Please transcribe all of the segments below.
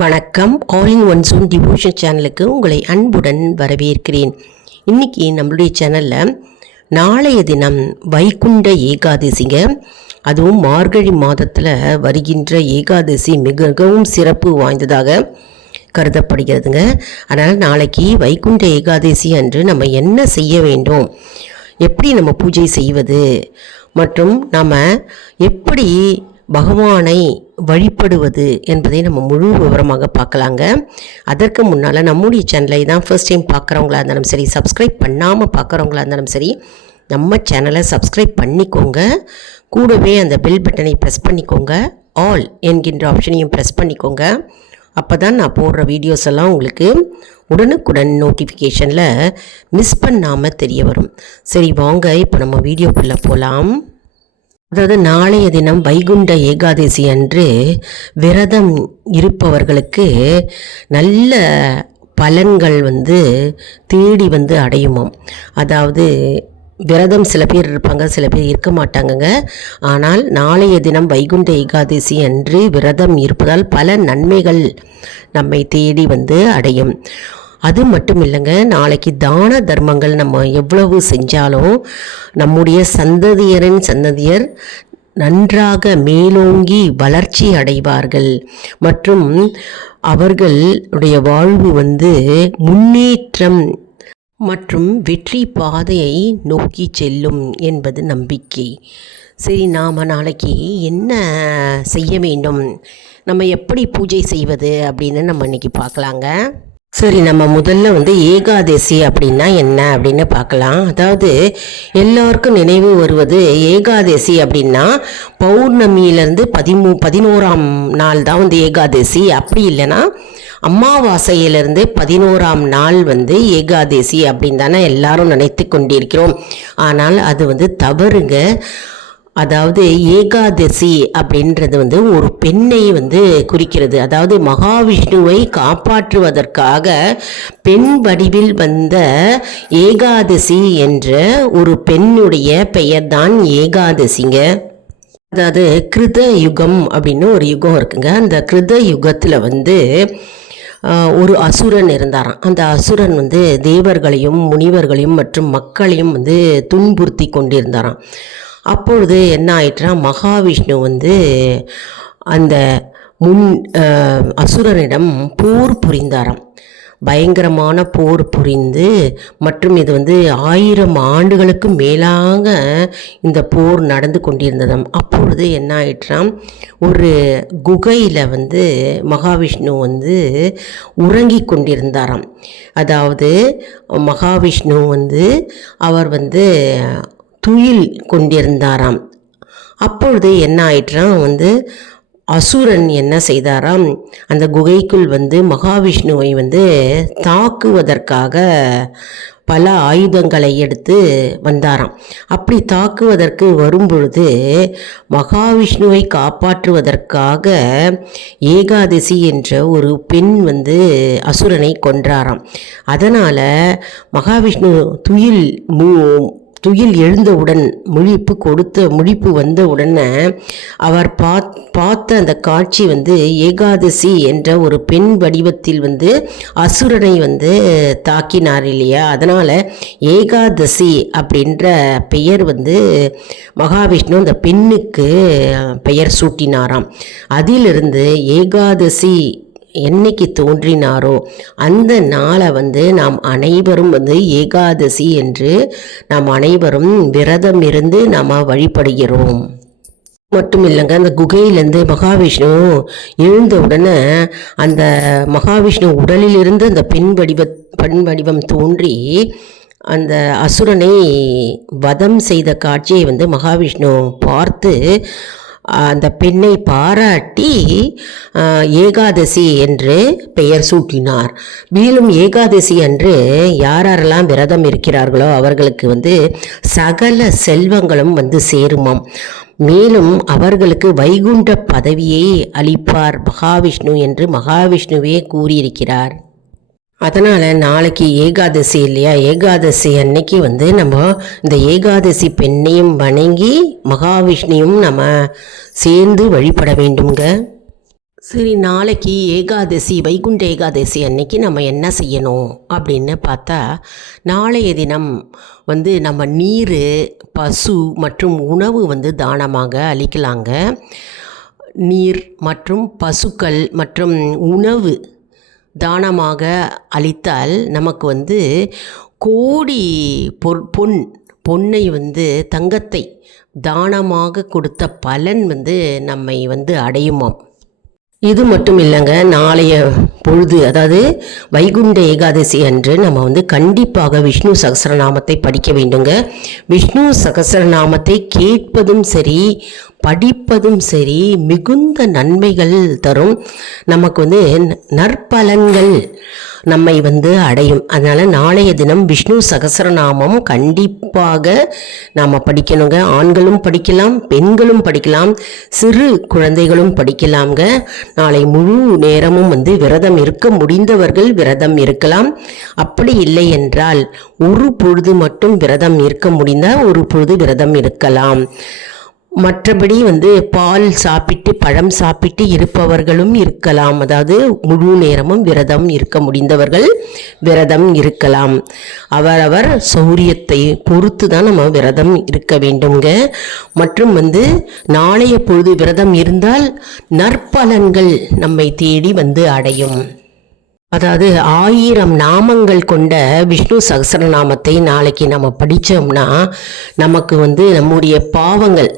வணக்கம். All in one June devotion சேனலுக்கு உங்களை அன்புடன் வரவேற்கிறேன். இன்னைக்கு நம்மளுடைய சேனலில் நாளைய தினம் வைகுண்ட ஏகாதசிங்க அதுவும் மார்கழி மாதத்தில் வருகின்ற ஏகாதசி மிகவும் சிறப்பு வாய்ந்ததாக கருதப்படுகிறதுங்க. அதனால் நாளைக்கு வைகுண்ட ஏகாதசி அன்று நம்ம என்ன செய்ய வேண்டும் எப்படி நம்ம பூஜை செய்வது மற்றும் நம்ம எப்படி பகவானை வழிபடுவது என்பதை நம்ம முழு விவரமாக பார்க்கலாங்க. அதற்கு முன்னால் நம்முடைய சேனலை தான் ஃபர்ஸ்ட் டைம் பார்க்குறவங்களா இருந்தாலும் சரி சப்ஸ்கிரைப் பண்ணாமல் பார்க்குறவங்களா இருந்தாலும் சரி நம்ம சேனலை சப்ஸ்கிரைப் பண்ணிக்கோங்க. கூடவே அந்த பெல் பட்டனை ப்ரெஸ் பண்ணிக்கோங்க. ஆல் என்கின்ற ஆப்ஷனையும் ப்ரெஸ் பண்ணிக்கோங்க. அப்போ தான் நான் போடுற வீடியோஸ் எல்லாம் உங்களுக்கு உடனுக்குடன் நோட்டிஃபிகேஷனில் மிஸ் பண்ணாமல் தெரிய வரும். சரி வாங்க இப்போ நம்ம வீடியோக்குள்ளே போகலாம் அதாவது நாளைய தினம் வைகுண்ட ஏகாதசி அன்று விரதம் இருப்பவர்களுக்கு நல்ல பலன்கள் வந்து தேடி வந்து அடையுமாம். அதாவது விரதம் சில பேர் இருப்பாங்க சில பேர் இருக்க மாட்டாங்கங்க. ஆனால் நாளைய தினம் வைகுண்ட ஏகாதசி அன்று விரதம் இருப்பதால் பல நன்மைகள் நம்மை தேடி வந்து அடையும். அது மட்டும் இல்லைங்க நாளைக்கு தான தர்மங்கள் நம்ம எவ்வளவு செஞ்சாலும் நம்முடைய சந்ததியரின் சந்ததியர் நன்றாக மேலோங்கி வளர்ச்சி அடைவார்கள். மற்றும் அவர்களுடைய வாழ்வு வந்து முன்னேற்றம் மற்றும் வெற்றி பாதையை நோக்கி செல்லும் என்பது நம்பிக்கை. சரி நாம் நாளைக்கு என்ன செய்ய வேண்டும்? நம்ம எப்படி பூஜை செய்வது அப்படின்னு நம்ம இன்றைக்கி பார்க்கலாங்க. சரி நம்ம முதல்ல வந்து ஏகாதசி அப்படின்னா என்ன அப்படின்னு பார்க்கலாம். அதாவது எல்லாருக்கும் நினைவு வருவது ஏகாதசி அப்படின்னா பௌர்ணமியிலேருந்து பதிமூ பதினோராம் நாள் தான் வந்து ஏகாதசி. அப்படி இல்லைன்னா அமாவாசையிலிருந்து பதினோராம் நாள் வந்து ஏகாதசி அப்படின்னு தானே எல்லாரும் நினைத்து கொண்டிருக்கிறோம். ஆனால் அது வந்து தவறுங்க. அதாவது ஏகாதசி அப்படின்றது வந்து ஒரு பெண்ணை வந்து குறிக்கிறது. அதாவது மகாவிஷ்ணுவை காப்பாற்றுவதற்காக பெண் வடிவில் வந்த ஏகாதசி என்ற ஒரு பெண்ணுடைய பெயர்தான் ஏகாதசிங்க. அதாவது கிருத யுகம் அப்படின்னு ஒரு யுகம் இருக்குங்க. அந்த கிருத யுகத்தில் வந்து ஒரு அசுரன் இருந்தாராம். அந்த அசுரன் வந்து தேவர்களையும் முனிவர்களையும் மற்றும் மக்களையும் வந்து துன்புறுத்தி கொண்டிருந்தாராம். அப்பொழுது என்ன ஆயிற்றா மகாவிஷ்ணு வந்து அந்த முன் அசுரனிடம் போர் புரிந்தாராம். பயங்கரமான போர் புரிந்து மற்றும் இது வந்து ஆயிரம் ஆண்டுகளுக்கு மேலாக இந்த போர் நடந்து கொண்டிருந்ததாம். அப்பொழுது என்ன ஆயிட்டாம் ஒரு குகையில் வந்து மகாவிஷ்ணு வந்து உறங்கி கொண்டிருந்தாராம். அதாவது மகாவிஷ்ணு வந்து அவர் வந்து துயில் கொண்டிருந்தாராம். அப்பொழுது என்ன ஆயிற்றாம்? வந்து அசுரன் என்ன செய்தாராம்? அந்த குகைக்குள் வந்து மகாவிஷ்ணுவை வந்து தாக்குவதற்காக பல ஆயுதங்களை எடுத்து வந்தாராம். அப்படி தாக்குவதற்கு வரும்பொழுது மகாவிஷ்ணுவை காப்பாற்றுவதற்காக ஏகாதசி என்ற ஒரு பெண் வந்து அசுரனை கொன்றாராம். அதனால் மகாவிஷ்ணு துயில் மூ துயில் எழுந்தவுடன் முழிப்பு கொடுத்த முழிப்பு வந்த உடனே அவர் பாத் பார்த்த அந்த காட்சி வந்து ஏகாதசி என்ற ஒரு பெண் வடிவத்தில் வந்து அசுரனை வந்து தாக்கினார் இல்லையா? அதனால் ஏகாதசி அப்படின்ற பெயர் வந்து மகாவிஷ்ணு அந்த பெண்ணுக்கு பெயர் சூட்டினாராம். அதிலிருந்து ஏகாதசி என்னைக்கு தோன்றினாரோ அந்த நாளை வந்து நாம் அனைவரும் வந்து ஏகாதசி என்று நாம் அனைவரும் விரதம் இருந்து நாம் வழிபடுகிறோம். மட்டும் இல்லைங்க அந்த குகையிலேருந்து மகாவிஷ்ணு எழுந்த உடனே அந்த மகாவிஷ்ணு உடலிலிருந்து அந்த பெண் வடிவ பெண் வடிவம் தோன்றி அந்த அசுரனை வதம் செய்த காட்சியை வந்து மகாவிஷ்ணு பார்த்து அந்த பெண்ணை பாராட்டி ஏகாதசி என்று பெயர் சூட்டினார். மேலும் ஏகாதசி அன்று யாரெல்லாம் விரதம் இருக்கிறார்களோ அவர்களுக்கு வந்து சகல செல்வங்களும் வந்து சேருமாம். மேலும் அவர்களுக்கு வைகுண்ட பதவியை அளிப்பார் மகாவிஷ்ணு என்று மகாவிஷ்ணுவே கூறியிருக்கிறார். அதனால் நாளைக்கு ஏகாதசி இல்லையா? ஏகாதசி அன்னைக்கு வந்து நம்ம இந்த ஏகாதசி பெண்ணையும் வணங்கி மகாவிஷ்ணுவும் நம்ம சேர்ந்து வழிபட வேண்டுங்க சரி நாளைக்கு ஏகாதசி வைகுண்ட ஏகாதசி அன்னைக்கு நம்ம என்ன செய்யணும் அப்படின்னு பார்த்தா நாளைய தினம் வந்து நம்ம நீர் பசு மற்றும் உணவு வந்து தானமாக அளிக்கலாங்க. நீர் மற்றும் பசுக்கள் மற்றும் உணவு தானமாக அளித்தால் நமக்கு வந்து கோடி பொன் பொன்னை வந்து தங்கத்தை தானமாக கொடுத்த பலன் வந்து நம்மை வந்து அடையுமாம். இது மட்டும் இல்லைங்க நாளைய பொழுது அதாவது வைகுண்ட ஏகாதசி அன்று நம்ம வந்து கண்டிப்பாக விஷ்ணு சகசரநாமத்தை படிக்க வேண்டுங்க. விஷ்ணு சகசரநாமத்தை கேட்பதும் சரி படிப்பதும் சரி மிகுந்த நன்மைகள் தரும். நமக்கு வந்து நற்பலன்கள் நம்மை வந்து அடையும். அதனால் நாளைய தினம் விஷ்ணு சகசரநாமம் கண்டிப்பாக நாம் படிக்கணுங்க. ஆண்களும் படிக்கலாம் பெண்களும் படிக்கலாம் சிறு குழந்தைகளும் படிக்கலாம்ங்க. நாளை முழு நேரமும் வந்து விரதம் இருக்க முடிந்தவர்கள் விரதம் இருக்கலாம். அப்படி இல்லை என்றால் ஒரு பொழுது மட்டும் விரதம் இருக்க முடிந்தால் ஒரு பொழுது விரதம் இருக்கலாம். மற்றபடி வந்து பால் சாப்பிட்டு பழம் சாப்பிட்டு இருப்பவர்களும் இருக்கலாம். அதாவது முழு நேரமும் விரதம் இருக்க முடிந்தவர்கள் விரதம் இருக்கலாம். அவரவர் சௌரியத்தை பொறுத்து தான் நம்ம விரதம் இருக்க வேண்டுங்க மற்றும் வந்து நாளைய பொழுது விரதம் இருந்தால் நற்பலன்கள் நம்மை தேடி வந்து அடையும். அதாவது ஆயிரம் நாமங்கள் கொண்ட விஷ்ணு சகசரநாமத்தை நாளைக்கு நம்ம படித்தோம்னா நமக்கு வந்து நம்முடைய பாவங்கள்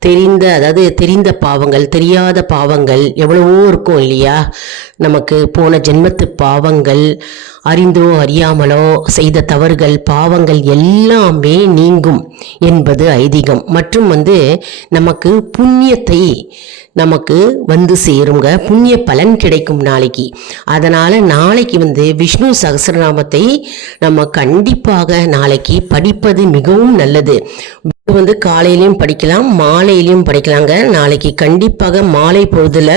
தெரிந்த அதாவது தெரிந்த பாவங்கள் தெரியாத பாவங்கள் எவ்வளவோ இருக்கும் இல்லையா? நமக்கு போன ஜென்மத்து பாவங்கள் அறிந்தோ அறியாமலோ செய்த தவறுகள் பாவங்கள் எல்லாமே நீங்கும் என்பது ஐதீகம். மற்றும் வந்து நமக்கு புண்ணியத்தை நமக்கு வந்து சேருங்க. புண்ணிய பலன் கிடைக்கும் நாளைக்கு. அதனால் நாளைக்கு வந்து விஷ்ணு சகசிரநாமத்தை நம்ம கண்டிப்பாக நாளைக்கு படிப்பது மிகவும் நல்லது. வந்து காலையிலையும் படிக்கலாம் மாலையிலையும் படிக்கலாங்க. நாளைக்கு கண்டிப்பாக மாலை பொழுதில்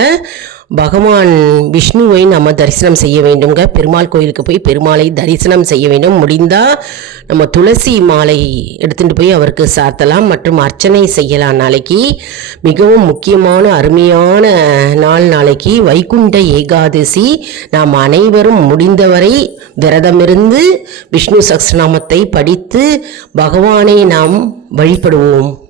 பகவான் விஷ்ணுவை நம்ம தரிசனம் செய்ய வேண்டுங்க பெருமாள் கோயிலுக்கு போய் பெருமாளை தரிசனம் செய்ய வேண்டும். முடிந்தால் நம்ம துளசி மாலை எடுத்துகிட்டு போய் அவருக்கு சாத்தலாம் மற்றும் அர்ச்சனை செய்யலாம். நாளைக்கு மிகவும் முக்கியமான அருமையான நாள் நாளைக்கு வைகுண்ட ஏகாதசி. நாம் அனைவரும் முடிந்தவரை விரதமிருந்து விஷ்ணு சக்ஸ்நாமத்தை படித்து பகவானை நாம் வழிபடுவோம்.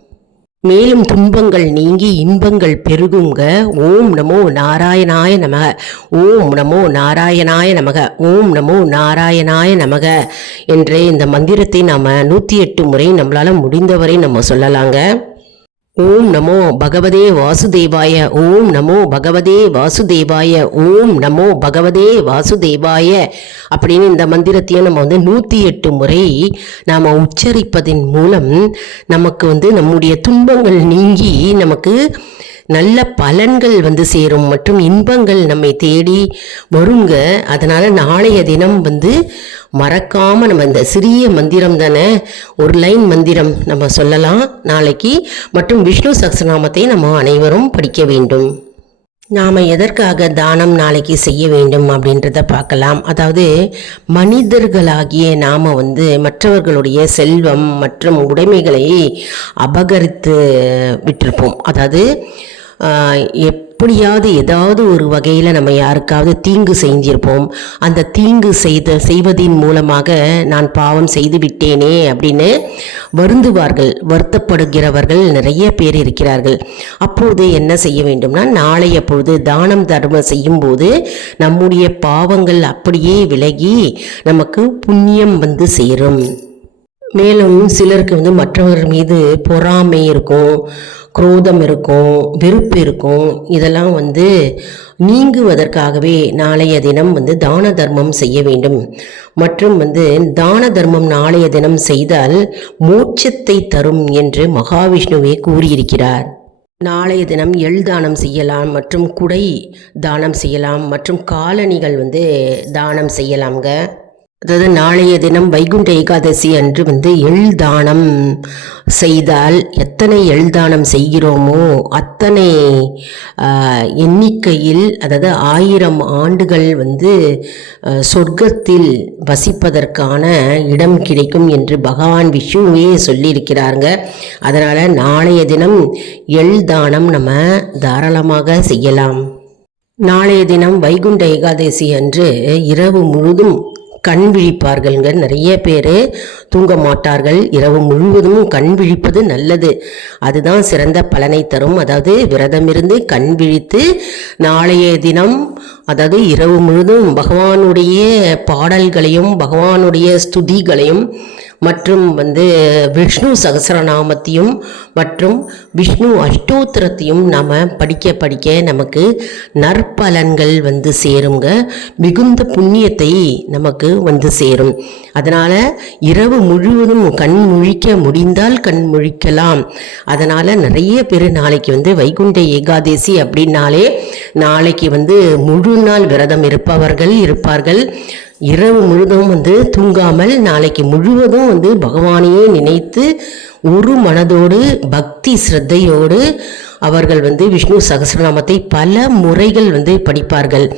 மேலும் துன்பங்கள் நீங்கி இன்பங்கள் பெருகுங்க. ஓம் நமோ நாராயணாய நமக. ஓம் நமோ நாராயணாய நமக. ஓம் நமோ நாராயணாய நமக என்ற இந்த மந்திரத்தை நாம் நூற்றி எட்டு முறை நம்மளால் முடிந்தவரை நம்ம சொல்லலாங்க. ஓம் நமோ பகவதே வாசுதேவாய ஓம் நமோ பகவதே வாசுதேவாய ஓம் நமோ பகவதே வாசுதேவாய அப்படின்னு இந்த மந்திரத்தையும் நம்ம வந்து நூற்றி எட்டு முறை நாம் உச்சரிப்பதன் மூலம் நமக்கு வந்து நம்முடைய துன்பங்கள் நீங்கி நமக்கு நல்ல பலன்கள் வந்து சேரும் மற்றும் இன்பங்கள் நம்மை தேடி வருங்க. அதனால் நாளைய தினம் வந்து மறக்காமல் நம்ம இந்த சிறிய மந்திரம் தானே ஒரு லைன் மந்திரம் நம்ம சொல்லலாம் நாளைக்கு. மற்றும் விஷ்ணு சக்சநாமத்தை நம்ம அனைவரும் படிக்க வேண்டும். நாம் எதற்காக தானம் நாளைக்கு செய்ய வேண்டும் அப்படின்றத பார்க்கலாம். அதாவது மனிதர்களாகிய நாம் வந்து மற்றவர்களுடைய செல்வம் மற்றும் உடைமைகளை அபகரித்து விட்டிருப்போம். அதாவது எப் எப்படியாவது ஏதாவது ஒரு வகையில் நம்ம யாருக்காவது தீங்கு செஞ்சிருப்போம். அந்த தீங்கு செய்த செய்வதின் மூலமாக நான் பாவம் செய்து விட்டேனே அப்படின்னு வருந்துவார்கள் வருத்தப்படுகிறவர்கள் நிறைய பேர் இருக்கிறார்கள். அப்போது என்ன செய்ய வேண்டும்னா நாளைய பொழுது தானம் தர்மம் செய்யும்போது நம்முடைய பாவங்கள் அப்படியே விலகி நமக்கு புண்ணியம் வந்து சேரும். மேலும் சிலருக்கு வந்து மற்றவர் மீது பொறாமை இருக்கும் குரோதம் இருக்கும் வெறுப்பு இருக்கும். இதெல்லாம் வந்து நீங்குவதற்காகவே நாளைய தினம் வந்து தான தர்மம் செய்ய வேண்டும். மற்றும் வந்து தான தர்மம் நாளைய தினம் செய்தால் மோட்சத்தை தரும் என்று மகாவிஷ்ணுவே கூறியிருக்கிறார். நாளைய தினம் எள் தானம் செய்யலாம் மற்றும் குடை தானம் செய்யலாம் மற்றும் காலணிகள் வந்து தானம் செய்யலாம்ங்க. அதாவது நாளைய தினம் வைகுண்ட ஏகாதசி அன்று வந்து எழுதானம் செய்தால் எத்தனை எழுதானம் செய்கிறோமோ அத்தனை எண்ணிக்கையில் அதாவது ஆயிரம் ஆண்டுகள் வந்து சொர்க்கத்தில் வசிப்பதற்கான இடம் கிடைக்கும் என்று பகவான் விஷ்ணுவே சொல்லியிருக்கிறாருங்க. அதனால் நாளைய தினம் எள் தானம் நம்ம தாராளமாக செய்யலாம். நாளைய தினம் வைகுண்ட ஏகாதசி அன்று இரவு முழுதும் கண் விழிப்பார்கள்ங்க. நிறைய பேர் தூங்க மாட்டார்கள். இரவு முழுவதும் கண் விழிப்பது நல்லது. அதுதான் சிறந்த பலனை தரும். அதாவது விரதமிருந்து கண் விழித்து நாளைய தினம் அதாவது இரவு முழுதும் பகவானுடைய பாடல்களையும் பகவானுடைய ஸ்துதிகளையும் மற்றும் வந்து விஷ்ணு சகசரநாமத்தையும் மற்றும் விஷ்ணு அஷ்டோத்திரத்தையும் நாம் படிக்க படிக்க நமக்கு நற்பலன்கள் வந்து சேருங்க. மிகுந்த புண்ணியத்தை நமக்கு வந்து சேரும். அதனால் இரவு முழுவதும் கண் முழிக்க முடிந்தால் கண் முழிக்கலாம். அதனால் நிறைய பேர் நாளைக்கு வந்து வைகுண்ட ஏகாதசி அப்படின்னாலே நாளைக்கு வந்து முழு நாள் விரதம் இருப்பவர்கள் இருப்பார்கள். இரவு முழுதும் வந்து தூங்காமல் நாளைக்கு முழுவதும் வந்து பகவானையே நினைத்து ஒரு மனதோடு பக்தி ஸ்ரத்தையோடு அவர்கள் வந்து விஷ்ணு சகசிரநாமத்தை பல முறைகள் வந்து படிப்பார்கள்.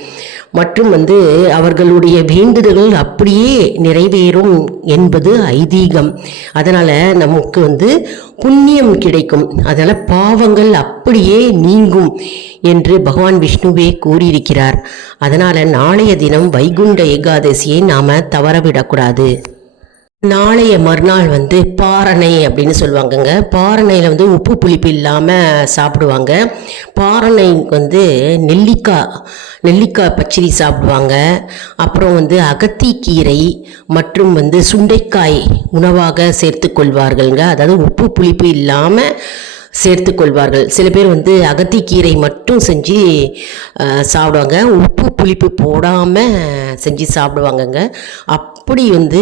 மற்றும் வந்து அவர்களுடைய வேண்டுதல்கள் அப்படியே நிறைவேறும் என்பது ஐதீகம். அதனால் நமக்கு வந்து புண்ணியம் கிடைக்கும். அதனால் பாவங்கள் அப்படியே நீங்கும் என்று பகவான் விஷ்ணுவே கூறியிருக்கிறார். அதனால் நாளைய தினம் வைகுண்ட ஏகாதசியை நாம் தவறவிடக்கூடாது. நாளைய மறுநாள் வந்து பாரணை அப்படின்னு சொல்லுவாங்கங்க. பாரணையில் வந்து உப்பு புளிப்பு இல்லாமல் சாப்பிடுவாங்க. பாரணை வந்து நெல்லிக்காய் நெல்லிக்காய் பச்சடி சாப்பிடுவாங்க. அப்புறம் வந்து அகத்திக்கீரை மற்றும் வந்து சுண்டைக்காய் உணவாக சேர்த்து கொள்வார்கள்ங்க. அதாவது உப்பு புளிப்பு இல்லாமல் சேர்த்து கொள்வார்கள் சில பேர் வந்து அகத்திக்கீரை மட்டும் செஞ்சு சாப்பிடுவாங்க. உப்பு புளிப்பு போடாமல் செஞ்சு சாப்பிடுவாங்கங்க. அப்படி வந்து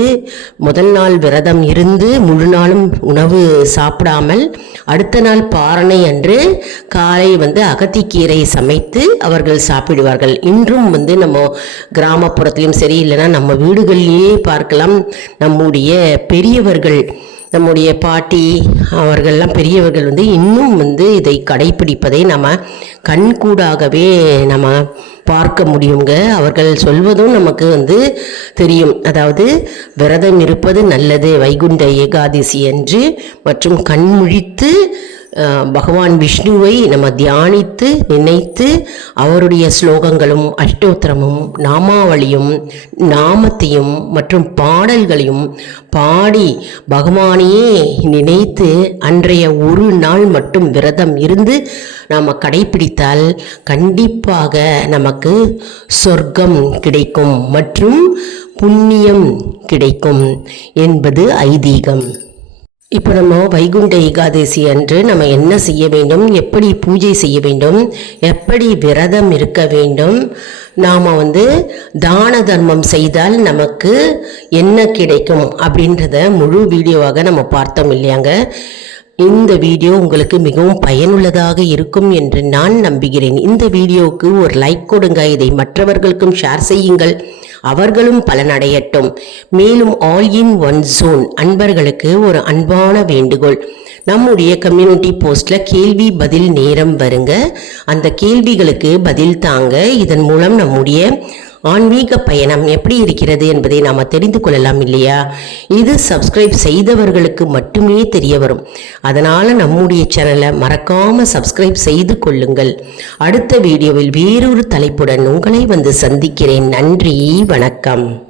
முதல் நாள் விரதம் இருந்து முழு நாளும் உணவு சாப்பிடாமல் அடுத்த நாள் பாரணை அன்று காலை வந்து அகத்திக்கீரை சமைத்து அவர்கள் சாப்பிடுவார்கள். இன்றும் வந்து நம்ம கிராமப்புறத்துலேயும் சரி இல்லைன்னா நம்ம வீடுகளிலேயே பார்க்கலாம். நம்முடைய பெரியவர்கள் நம்முடைய பாட்டி அவர்கள்லாம் பெரியவர்கள் வந்து இன்னும் வந்து இதை கடைபிடிப்பதை நம்ம கண்கூடாகவே நம்ம பார்க்க முடியுங்க. அவர்கள் சொல்வதும் நமக்கு வந்து தெரியும். அதாவது விரதம் இருப்பது நல்லது வைகுண்ட ஏகாதசி என்று மற்றும் கண்முழித்து பகவான் விஷ்ணுவை நம்ம தியானித்து நினைத்து அவருடைய ஸ்லோகங்களும் அஷ்டோத்திரமும் நாமாவளியும் நாமத்தையும் மற்றும் பாடல்களையும் பாடி பகவானையே நினைத்து அன்றைய ஒரு நாள் மட்டும் விரதம் இருந்து நாம் கடைபிடித்தால் கண்டிப்பாக நமக்கு சொர்க்கம் கிடைக்கும் மற்றும் புண்ணியம் கிடைக்கும் என்பது ஐதீகம். இப்போ நம்ம வைகுண்ட ஏகாதசி அன்று நம்ம என்ன செய்ய வேண்டும்? எப்படி பூஜை செய்ய வேண்டும்? எப்படி விரதம் இருக்க வேண்டும்? நாம் வந்து தான தர்மம் செய்தால் நமக்கு என்ன கிடைக்கும் அப்படின்றத முழு வீடியோவாக நம்ம பார்த்தோம் இல்லையாங்க. இந்த வீடியோ உங்களுக்கு மிகவும் பயனுள்ளதாக இருக்கும் என்று நான் நம்புகிறேன். இந்த வீடியோவுக்கு ஒரு லைக் கொடுங்க. இதை மற்றவர்களுக்கும் ஷேர் செய்யுங்கள். அவர்களும் பலனடையட்டும். மேலும் ஆல் இன் ஒன் ஜோன் அன்பர்களுக்கு ஒரு அன்பான வேண்டுகோள். நம்முடைய கம்யூனிட்டி போஸ்ட்ல கேள்வி பதில் நேரம் வருங்க. அந்த கேள்விகளுக்கு பதில் தாங்க இதன் மூலம் நம்முடைய ஆன்மீக பயணம் எப்படி இருக்கிறது என்பதை நாம் தெரிந்து கொள்ளலாம் இல்லையா? இது சப்ஸ்கிரைப் செய்தவர்களுக்கு மட்டுமே தெரிய வரும். அதனால் நம்முடைய சேனலை மறக்காமல் சப்ஸ்கிரைப் செய்து கொள்ளுங்கள். அடுத்த வீடியோவில் வேறொரு தலைப்புடன் உங்களை வந்து சந்திக்கிறேன். நன்றி வணக்கம்.